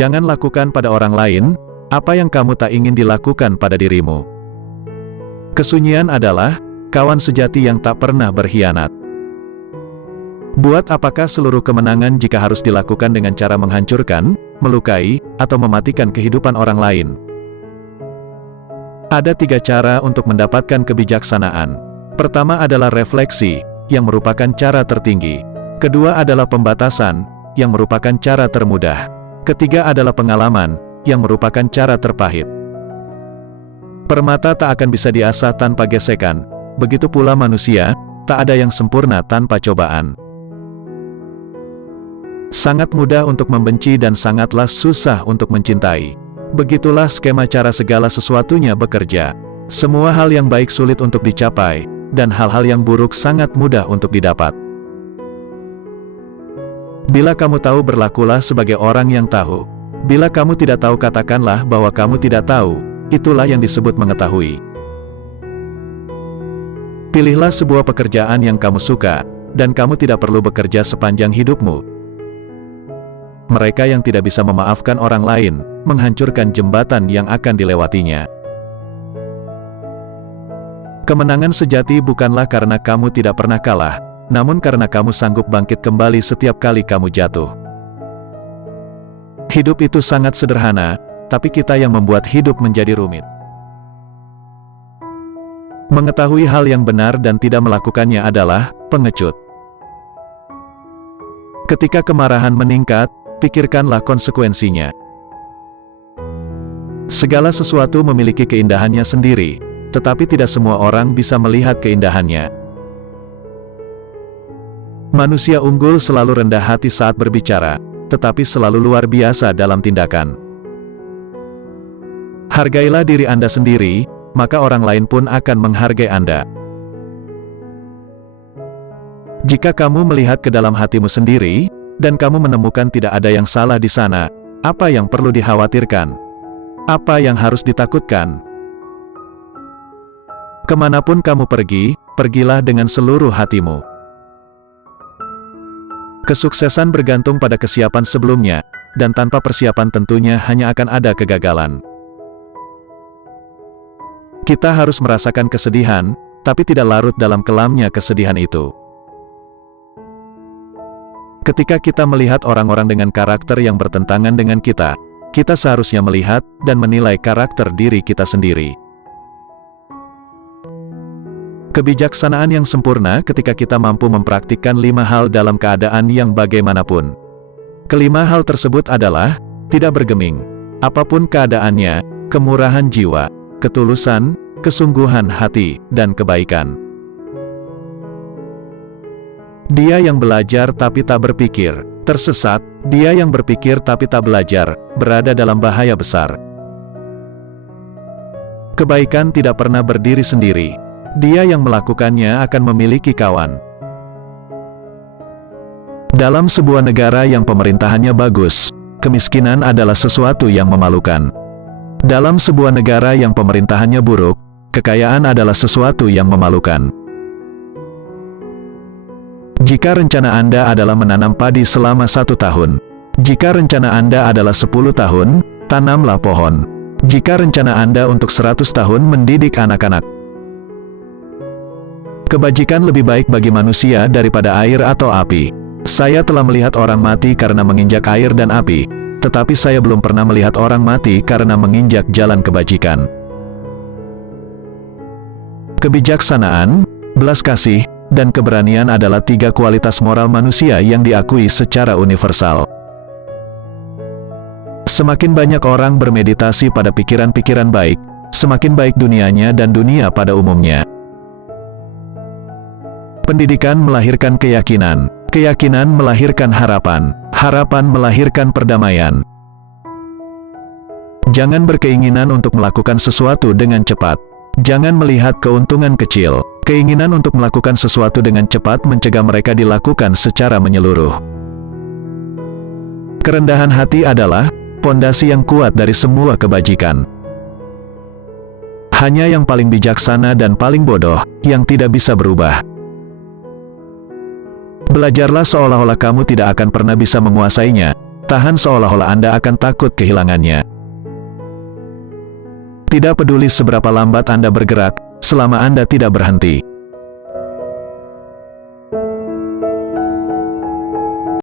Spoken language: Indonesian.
Jangan lakukan pada orang lain apa yang kamu tak ingin dilakukan pada dirimu. Kesunyian adalah kawan sejati yang tak pernah berkhianat. Buat apakah seluruh kemenangan jika harus dilakukan dengan cara menghancurkan, melukai, atau mematikan kehidupan orang lain? Ada 3 cara untuk mendapatkan kebijaksanaan. Pertama adalah refleksi, yang merupakan cara tertinggi. Kedua adalah pembatasan, yang merupakan cara termudah. Ketiga adalah pengalaman, yang merupakan cara terpahit. Permata tak akan bisa diasah tanpa gesekan, begitu pula manusia, tak ada yang sempurna tanpa cobaan. Sangat mudah untuk membenci dan sangatlah susah untuk mencintai. Begitulah skema cara segala sesuatunya bekerja. Semua hal yang baik sulit untuk dicapai, dan hal-hal yang buruk sangat mudah untuk didapat. Bila kamu tahu, berlakulah sebagai orang yang tahu. Bila kamu tidak tahu, katakanlah bahwa kamu tidak tahu. Itulah yang disebut mengetahui. Pilihlah sebuah pekerjaan yang kamu suka, dan kamu tidak perlu bekerja sepanjang hidupmu. Mereka yang tidak bisa memaafkan orang lain, menghancurkan jembatan yang akan dilewatinya. Kemenangan sejati bukanlah karena kamu tidak pernah kalah, namun karena kamu sanggup bangkit kembali setiap kali kamu jatuh. Hidup itu sangat sederhana, tapi kita yang membuat hidup menjadi rumit. Mengetahui hal yang benar dan tidak melakukannya adalah pengecut. Ketika kemarahan meningkat, pikirkanlah konsekuensinya. Segala sesuatu memiliki keindahannya sendiri, tetapi tidak semua orang bisa melihat keindahannya. Manusia unggul selalu rendah hati saat berbicara, tetapi selalu luar biasa dalam tindakan. Hargailah diri Anda sendiri, maka orang lain pun akan menghargai Anda. Jika kamu melihat ke dalam hatimu sendiri, dan kamu menemukan tidak ada yang salah di sana, apa yang perlu dikhawatirkan? Apa yang harus ditakutkan? Kemanapun kamu pergi, pergilah dengan seluruh hatimu. Kesuksesan bergantung pada kesiapan sebelumnya, dan tanpa persiapan tentunya hanya akan ada kegagalan. Kita harus merasakan kesedihan, tapi tidak larut dalam kelamnya kesedihan itu. Ketika kita melihat orang-orang dengan karakter yang bertentangan dengan kita seharusnya melihat dan menilai karakter diri kita sendiri. Kebijaksanaan yang sempurna ketika kita mampu mempraktikkan 5 hal dalam keadaan yang bagaimanapun. Kelima hal tersebut adalah, tidak bergeming, apapun keadaannya, kemurahan jiwa, ketulusan, kesungguhan hati, dan kebaikan. Dia yang belajar tapi tak berpikir, tersesat. Dia yang berpikir tapi tak belajar, berada dalam bahaya besar. Kebaikan tidak pernah berdiri sendiri. Dia yang melakukannya akan memiliki kawan. Dalam sebuah negara yang pemerintahannya bagus, kemiskinan adalah sesuatu yang memalukan. Dalam sebuah negara yang pemerintahannya buruk, kekayaan adalah sesuatu yang memalukan. Jika rencana Anda adalah menanam padi selama 1 tahun, jika rencana Anda adalah 10 tahun, tanamlah pohon. Jika rencana Anda untuk 100 tahun mendidik anak-anak, kebajikan lebih baik bagi manusia daripada air atau api. Saya telah melihat orang mati karena menginjak air dan api, tetapi saya belum pernah melihat orang mati karena menginjak jalan kebajikan. Kebijaksanaan, belas kasih, dan keberanian adalah 3 kualitas moral manusia yang diakui secara universal. Semakin banyak orang bermeditasi pada pikiran-pikiran baik, semakin baik dunianya dan dunia pada umumnya. Pendidikan melahirkan keyakinan, keyakinan melahirkan harapan, harapan melahirkan perdamaian. Jangan berkeinginan untuk melakukan sesuatu dengan cepat. Jangan melihat keuntungan kecil. Keinginan untuk melakukan sesuatu dengan cepat mencegah mereka dilakukan secara menyeluruh. Kerendahan hati adalah pondasi yang kuat dari semua kebajikan. Hanya yang paling bijaksana dan paling bodoh yang tidak bisa berubah. Belajarlah seolah-olah kamu tidak akan pernah bisa menguasainya, Tahan seolah-olah Anda akan takut kehilangannya. Tidak peduli seberapa lambat Anda bergerak, selama Anda tidak berhenti.